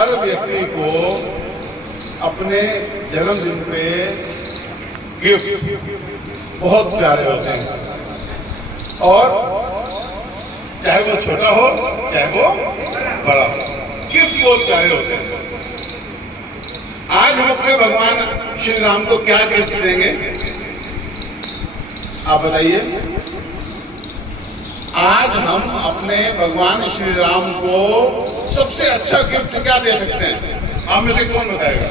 हर व्यक्ति को अपने जन्मदिन पे गिफ्ट बहुत प्यारे होते हैं, और चाहे वो छोटा हो चाहे वो बड़ा हो, गिफ्ट बहुत प्यारे होते हैं। आज हम अपने भगवान श्री राम को क्या गिफ्ट देंगे, आप बताइए। आज हम अपने भगवान श्री राम को सबसे अच्छा गिफ्ट क्या दे सकते हैं, आप में से कौन बताएगा?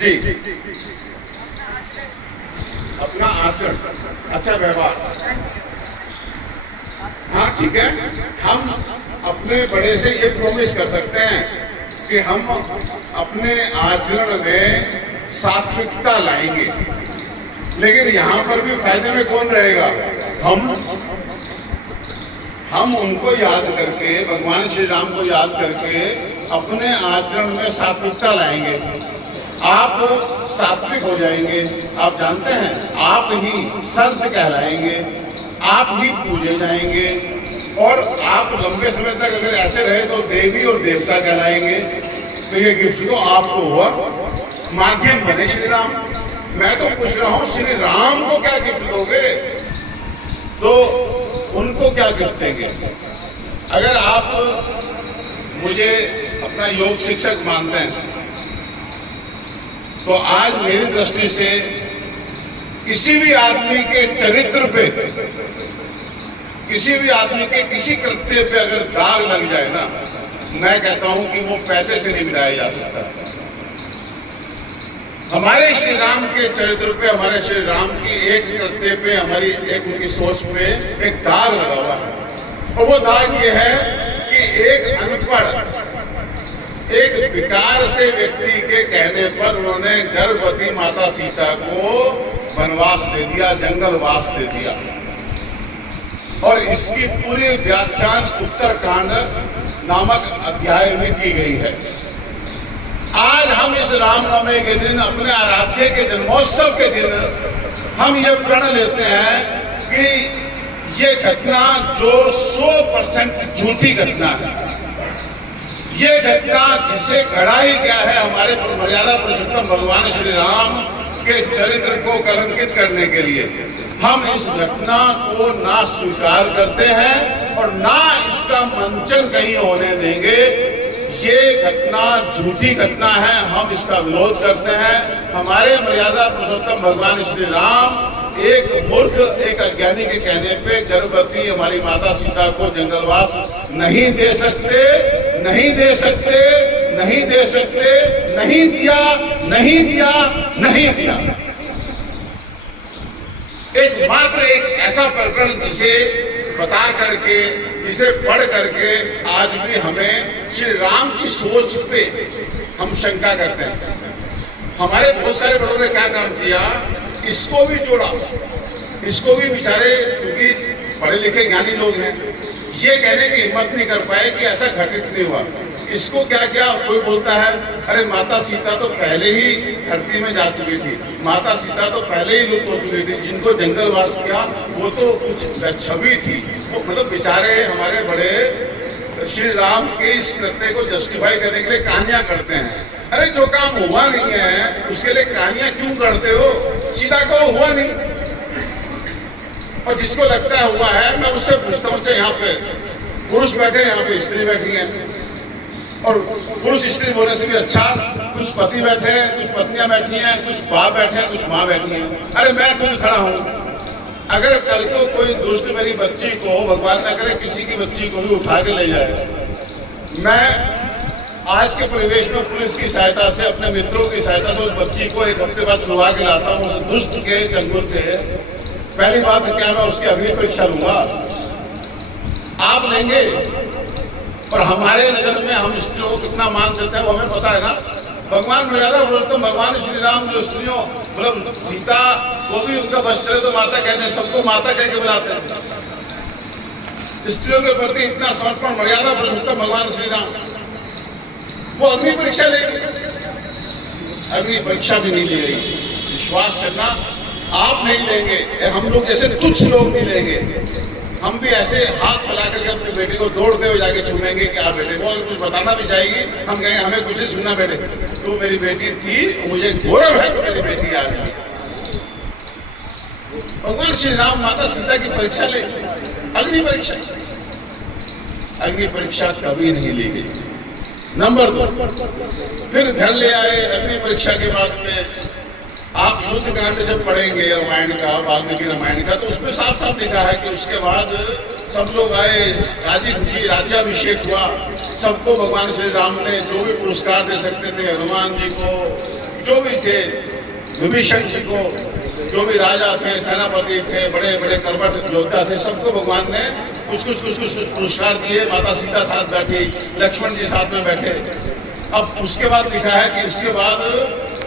जी, अपना आचरण, अच्छा व्यवहार। हाँ ठीक है, हम अपने बड़े से ये प्रॉमिस कर सकते हैं कि हम अपने आचरण में सात्विकता लाएंगे, लेकिन यहाँ पर भी फायदे में कौन रहेगा? हम उनको याद करके, भगवान श्री राम को याद करके अपने आचरण में सात्विकता लाएंगे। आप सात्विक हो जाएंगे, आप जानते हैं, आप ही संत कहलाएंगे, आप ही पूजे जाएंगे, और आप लंबे समय तक अगर ऐसे रहे तो देवी और देवता कहलाएंगे। तो ये गिफ्ट तो आपको हुआ, माध्यम बने श्री राम। मैं तो पूछ रहा हूं, श्री राम को क्या गिफ्ट दोगे, तो उनको क्या गिफ्ट देंगे? अगर आप मुझे अपना योग शिक्षक मानते हैं, तो आज मेरी दृष्टि से किसी भी आदमी के चरित्र पे, किसी भी आदमी के किसी कृत्य पे अगर दाग लग जाए ना, मैं कहता हूं कि वो पैसे से नहीं मिटाया जा सकता। हमारे श्री राम के चरित्र पे, हमारे श्री राम की एक कृत्य पे, हमारी एक उनकी सोच पे एक दाग लगा हुआ है, और वो दाग ये है कि एक अनपढ़, एक विकार से व्यक्ति के कहने पर उन्होंने गर्भवती माता सीता को वनवास दे दिया, जंगलवास दे दिया, और इसकी पूरी व्याख्यान उत्तरकांड नामक अध्याय में की गई है। आज हम इस रामनवमी के दिन, अपने आराध्य के जन्मोत्सव के दिन, हम ये प्रण लेते हैं कि ये घटना जो 100% झूठी घटना है, ये घटना जिसे गढ़ाई गया है हमारे मर्यादा पुरुषोत्तम भगवान श्री राम के चरित्र को कलंकित करने के लिए, हम इस घटना को ना स्वीकार करते हैं और ना इसका मंचन कहीं होने देंगे। ये घटना झूठी घटना है, हम इसका विरोध करते हैं। हमारे मर्यादा पुरुषोत्तम भगवान श्री राम एक मूर्ख, एक अज्ञानी के कहने पे गर्भवती हमारी माता सीता को जंगलवास नहीं दे सकते, नहीं दे सकते, नहीं दे सकते, नहीं दिया, नहीं दिया, नहीं दिया। एकमात्र एक ऐसा प्रकरण जिसे बता करके, जिसे पढ़ करके आज भी हमें श्री राम की सोच पे हम शंका करते हैं। हमारे बहुत सारे बड़ों ने क्या काम किया, इसको भी जोड़ा, इसको भी बेचारे, क्योंकि पढ़े लिखे ज्ञानी लोग हैं, ये कहने की हिम्मत नहीं कर पाए कि ऐसा घटित नहीं हुआ। इसको क्या क्या, कोई बोलता है अरे माता सीता तो पहले ही धरती में जा चुकी थी, माता सीता तो पहले ही लुप्त हो चुकी थी, जिनको जंगलवास किया वो तो कुछ छवि थी। वो मतलब बेचारे हमारे बड़े श्री राम के इस कृत्य को जस्टिफाई करने के लिए कहानियां करते हैं। अरे जो काम हुआ नहीं है उसके लिए कहानियां क्यों करते हो? सीता को हुआ नहीं, और जिसको लगता है हुआ है, मैं उससे पूछता हूँ, यहाँ पे पुरुष बैठे, यहाँ पे स्त्री बैठी है, और पुरुष स्त्री बोलने से भी अच्छा कुछ पति बैठे हैं, कुछ पत्नियां बैठी हैं, कुछ बाप बैठे हैं, कुछ माँ बैठी हैं। अरे मैं तो खड़ा हूँ, अगर कल को कोई दुष्ट मेरी बच्ची को, भगवान ना करे किसी की बच्ची को भी उठा के ले जाए, मैं आज के परिवेश में पुलिस की सहायता से, अपने मित्रों की सहायता से उस बच्ची को एक हफ्ते बाद छुड़वा के लाता हूँ उस दुष्ट के चंगुल से, पहली बात क्या मैं उसकी अग्नि परीक्षा लूंगा? आप लेंगे? और हमारे नगर में हम स्त्रियों को कितना मान देते हैं वो हमें पता है ना। भगवान मर्यादा पुरुषोत्तम भगवान श्री राम जो स्त्रियों, मतलब सीता को भी उनका वस्त्र तो माता कहते हैं, सबको माता कह के बुलाते हैं। स्त्रियों के प्रति इतना समर्पण मर्यादा पुरुषोत्तम भगवान श्री राम, वो अग्नि परीक्षा लेंगे? अग्नि परीक्षा भी नहीं ले रही। विश्वास करना, आप नहीं लेंगे, हम लोग जैसे तुच्छ लोग नहीं लेंगे। हम भी ऐसे हाथ फैला करके अपनी बेटी को दौड़ते हुए जाके चूमेंगे कि आप बेटे को अगर कुछ बताना भी चाहेगी, हम कहेंगे हमें कुछ नहीं सुनना बेटे, तू मेरी बेटी थी, मुझे गौरव है तो मेरी बेटी आज भी। भगवान श्री राम माता सीता की परीक्षा ले, अग्नि परीक्षा, अग्नि परीक्षा कभी नहीं ली गई। नंबर 2, फिर घर ले आए अग्नि परीक्षा के बाद में आप युद्ध कांड जब पढ़ेंगे रामायण का, वाल्मीकि रामायण का, तो उसमें साफ साफ लिखा है कि उसके बाद सब लोग आए, राजी खुशी राज्याभिषेक हुआ, सबको भगवान श्री राम ने जो भी पुरस्कार दे सकते थे, हनुमान जी को, जो भी थे, विभीषण जी को, जो भी राजा थे, सेनापति थे, बड़े बड़े कर्मठ योद्धा थे, सबको भगवान ने कुछ पुरस्कार दिए। माता सीता साथ बैठी, लक्ष्मण जी साथ में बैठे। अब उसके बाद लिखा है कि इसके बाद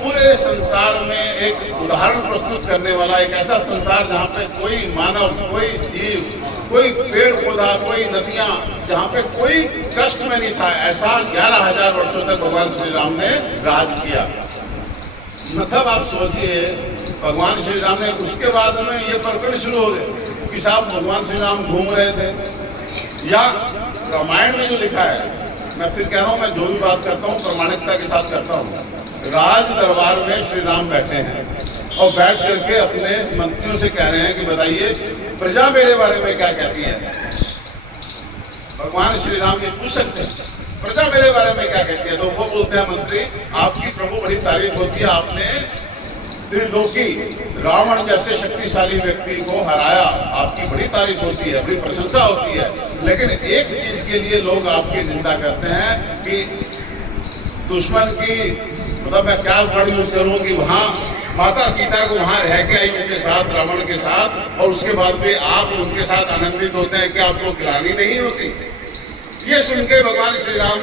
पूरे संसार में एक उदाहरण प्रस्तुत करने वाला एक ऐसा संसार जहाँ पे कोई मानव, कोई जीव, कोई पेड़ पौधा, कोई नदियां, जहाँ पे कोई कष्ट में नहीं था, ऐसा 11,000 वर्षों तक भगवान श्री राम ने राज किया। मतलब आप सोचिए, भगवान श्री राम ने उसके बाद में ये प्रकरण शुरू हो गए कि साहब भगवान श्री राम घूम रहे थे, या रामायण में जो लिखा है, मैं फिर कह रहा हूँ, मैं जो भी बात करता हूँ प्रामाणिकता के साथ करता हूँ। राज दरबार में श्री राम बैठे हैं और बैठ करके अपने मंत्रियों से कह रहे हैं कि बताइए प्रजा मेरे बारे में क्या कहती है। भगवान श्री राम ये पूछ सकते हैं प्रजा मेरे बारे में क्या कहती है, तो वो बोलते हैं मंत्री आपकी प्रभु बड़ी तारीफ होती है, आपने त्रिलोकी रावण जैसे शक्तिशाली व्यक्ति को हराया, आपकी बड़ी तारीफ होती है, बड़ी प्रशंसा होती है। लेकिन एक चीज के लिए लोग आपकी निंदा करते हैं कि दुश्मन की, मतलब मैं क्या वर्ड यूज करूं, कि वहां माता सीता को वहां रह के आई उनके साथ, रावण के साथ, और उसके बाद भी आप उनके साथ आनंदित होते हैं कि आपको गिलानी नहीं होती। ये सुन के भगवान श्री राम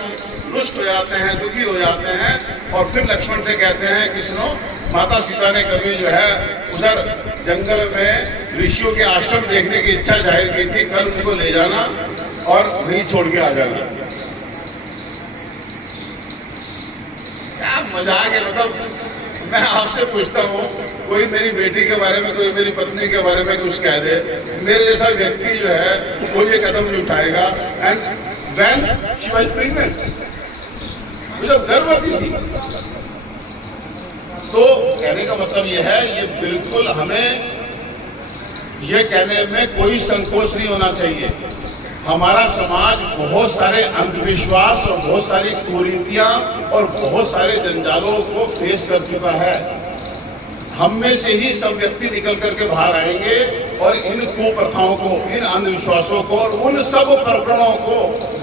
रुष्ट हो जाते हैं, दुखी हो जाते हैं, और फिर लक्ष्मण से कहते हैं कि सुनो, माता सीता ने कभी जो है उधर जंगल में ऋषियों के आश्रम देखने की इच्छा जाहिर की थी, कल उनको ले जाना और वहीं छोड़ के आ जाना। क्या मजाक है, मतलब मैं आपसे पूछता हूँ, कोई मेरी बेटी के बारे में, कोई मेरी पत्नी के बारे में कुछ कह दे, मेरे जैसा व्यक्ति जो है वो ये कदम नहीं उठाएगा। And when she was pregnant, मुझे गर्भवती थी। तो कहने का मतलब ये है, ये बिल्कुल हमें ये कहने में कोई संकोच नहीं होना चाहिए। हमारा समाज बहुत सारे अंधविश्वास और बहुत सारी कुरीतियां और बहुत सारे जंजालों को फेस कर चुका है। हम में से ही सब व्यक्ति निकल करके बाहर आएंगे और इन कुप्रथाओं को, इन अंधविश्वासों को और उन सब प्रकरणों को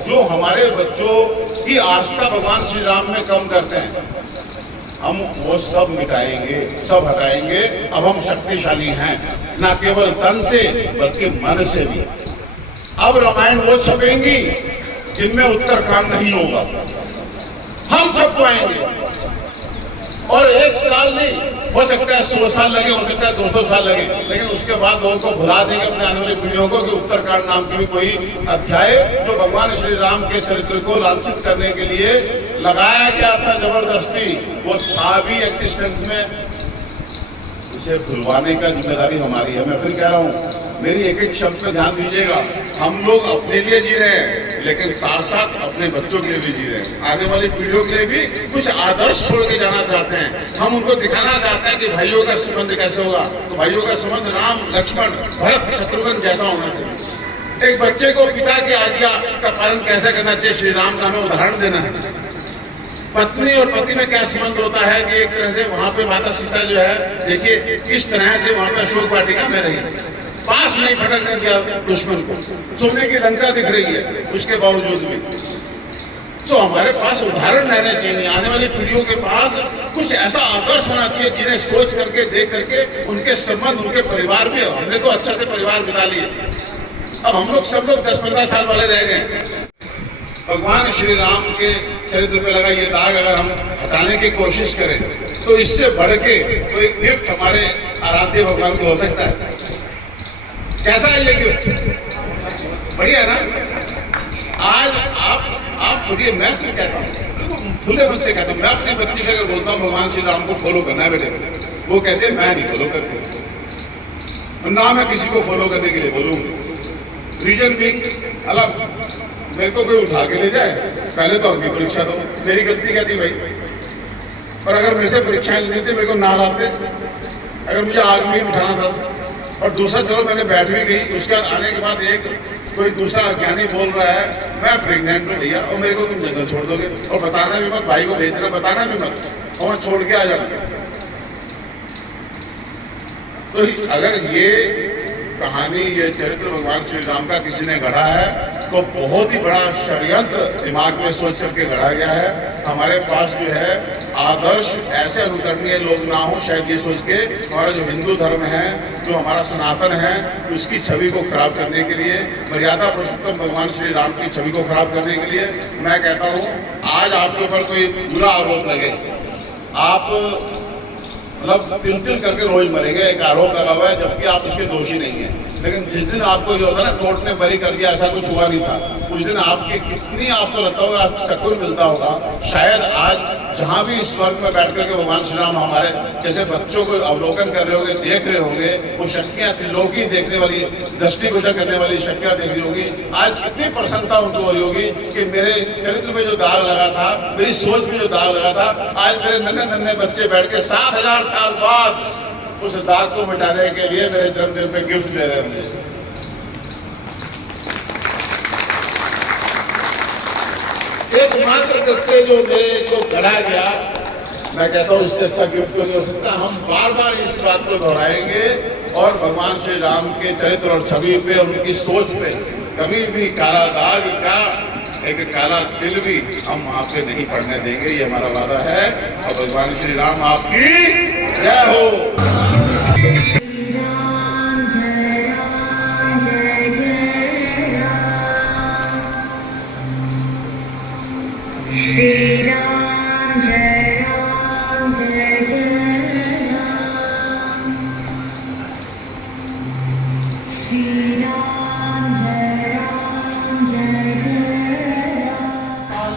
जो हमारे बच्चों की आस्था भगवान श्री राम में कम करते हैं, हम वो सब मिटाएंगे, सब हटाएंगे। अब हम शक्तिशाली हैं, न केवल तन से बल्कि मन से भी। अब रामायण वो छपेंगी जिनमें उत्तरकांड नहीं होगा, हम छपवाएंगे। और 1 साल नहीं, हो सकता है 100 साल लगे, हो सकता है 200 साल लगे, लेकिन उसके बाद लोगों को भुला देंगे अपने आने वाली पीढ़ियों को कि उत्तरकांड नाम की भी कोई अध्याय जो भगवान श्री राम के चरित्र को लांछित करने के लिए लगाया गया था जबरदस्ती, वो था भी एग्जिस्टेंस में। उसे भुलवाने का जिम्मेदारी हमारी है। मैं फिर कह रहा हूँ, मेरी एक एक शब्द पे ध्यान दीजिएगा। हम लोग अपने लिए जी रहे हैं, लेकिन साथ साथ अपने बच्चों के लिए भी जी रहे हैं। आने वाली पीढ़ियों के लिए भी कुछ आदर्श छोड़ के जाना चाहते हैं। हम उनको दिखाना चाहते हैं कि भाइयों का संबंध कैसे होगा, तो भाइयों का संबंध राम, लक्ष्मण, भरत, शत्रुघ्न जैसा होना चाहिए। एक बच्चे को पिता की आज्ञा का पालन कैसे करना चाहिए, श्री राम का हमें उदाहरण देना है। पत्नी और पति में क्या संबंध होता है कि एक तरह से वहां पे माता सीता जो है, देखिए किस तरह से वहां पे अशोक वाटिका में रही, पास नहीं फटकने दिया दुश्मन को, सोने की लंका दिख रही है उसके बावजूद भी। तो हमारे पास उदाहरण रहने चाहिए, आने वाली पीढ़ियों के पास कुछ ऐसा आदर्श होना चाहिए जिन्हें सोच करके, देख करके उनके संबंध, उनके परिवार भी। हमने तो अच्छे से परिवार बिता लिए, अब हम लोग सब लोग 10-15 साल वाले रह गए। भगवान श्री राम के चरित्र पे लगा ये दाग अगर हम हटाने की कोशिश करें तो इससे बढ़ के तो एक गिफ्ट हमारे आराध्य भगवान को हो सकता है। कैसा है ये गिफ्ट? बढ़िया है ना? आज आप सुनिए, मैं फिर कहता हूँ, खुले मन से कहता हूँ, मैं अपनी बच्ची से अगर बोलता हूँ भगवान श्री राम को फॉलो करना है बेटे, वो कहते हैं मैं नहीं फॉलो करती, ना मैं किसी को फॉलो करने के लिए बोलूँगी। रीजन भी अलग, मेरे को कोई उठा के ले जाए, पहले तो अपनी परीक्षा दो, मेरी गलती क्या थी भाई? और अगर मेरे से परीक्षाएं लेनी थी, मेरे को ना लाते, अगर मुझे आग में उठाना था। और दूसरा, चलो मैंने बैठ भी गई, उसके बाद आने के बाद एक कोई दूसरा अज्ञानी बोल रहा है मैं प्रेग्नेंट हूँ भैया, और मेरे को तुम जंगल छोड़ दोगे, और बताना भी मत, भाई को भेजना बताना भी मत, और मैं छोड़ के आ जाऊंगा। तो अगर ये कहानी, ये चरित्र भगवान श्री राम का किसी ने गढ़ा है तो बहुत ही बड़ा षड्यंत्र दिमाग में सोच करके गढ़ा गया है। हमारे पास जो है आदर्श ऐसे अनुकरणीय लोग ना हो, शायद ये सोच के हमारा जो हिंदू धर्म है, जो हमारा सनातन है, उसकी छवि को खराब करने के लिए, मर्यादा पुरुषोत्तम भगवान श्री राम की छवि को खराब करने के लिए, मैं कहता हूँ आज आपके ऊपर कोई बुरा आरोप लगे, आप मतलब तिल करके रोज मरेंगे, एक आरोप लगा हुआ है जबकि आप उसके दोषी नहीं है। लेकिन जिस दिन आपको जो होता है ना, कोर्ट ने बरी कर दिया, ऐसा कुछ हुआ नहीं था, उस दिन आपकी कितनी, आपको लगता होगा, आपको सुकून मिलता होगा। शायद आज जहाँ भी इस वर्ग में बैठ करके भगवान श्री राम हमारे जैसे बच्चों को अवलोकन कर रहे होंगे, देख रहे होंगे, वो शक्तियाँ, त्रिलोकी देखने वाली, दृष्टिगोचर करने वाली शक्तियाँ देख रही होगी, आज कितनी प्रसन्नता उनको हो रही होगी कि मेरे चरित्र में जो दाग लगा था, मेरी सोच में जो दाग लगा था, आज मेरे नन्हे नन्हे बच्चे बैठ के 7000 साल बाद उस दाग को मिटाने के लिए मेरे जन्मदिन पे गिफ्ट दे रहे हैं मुझे। एकमात्र कृत्य जो मेरे को गढ़ा गया, मैं कहता हूँ इससे अच्छा गिफ्ट नहीं हो सकता। हम बार बार इस बात को दोहराएंगे और भगवान श्री राम के चरित्र और छवि पे और उनकी सोच पे कभी भी काला दाग का एक काला तिल भी हम वहां पे नहीं पड़ने देंगे, ये हमारा वादा है। और भगवान श्री राम आपकी जय हो। श्री राम जय राम जय जय राम, श्री राम जय राम जय जय राम।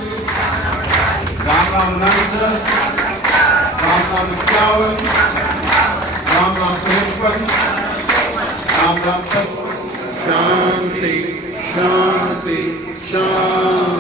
राम राम नंद, राम राम 51, राम राम 53, राम राम 7। शांति शांति शांति।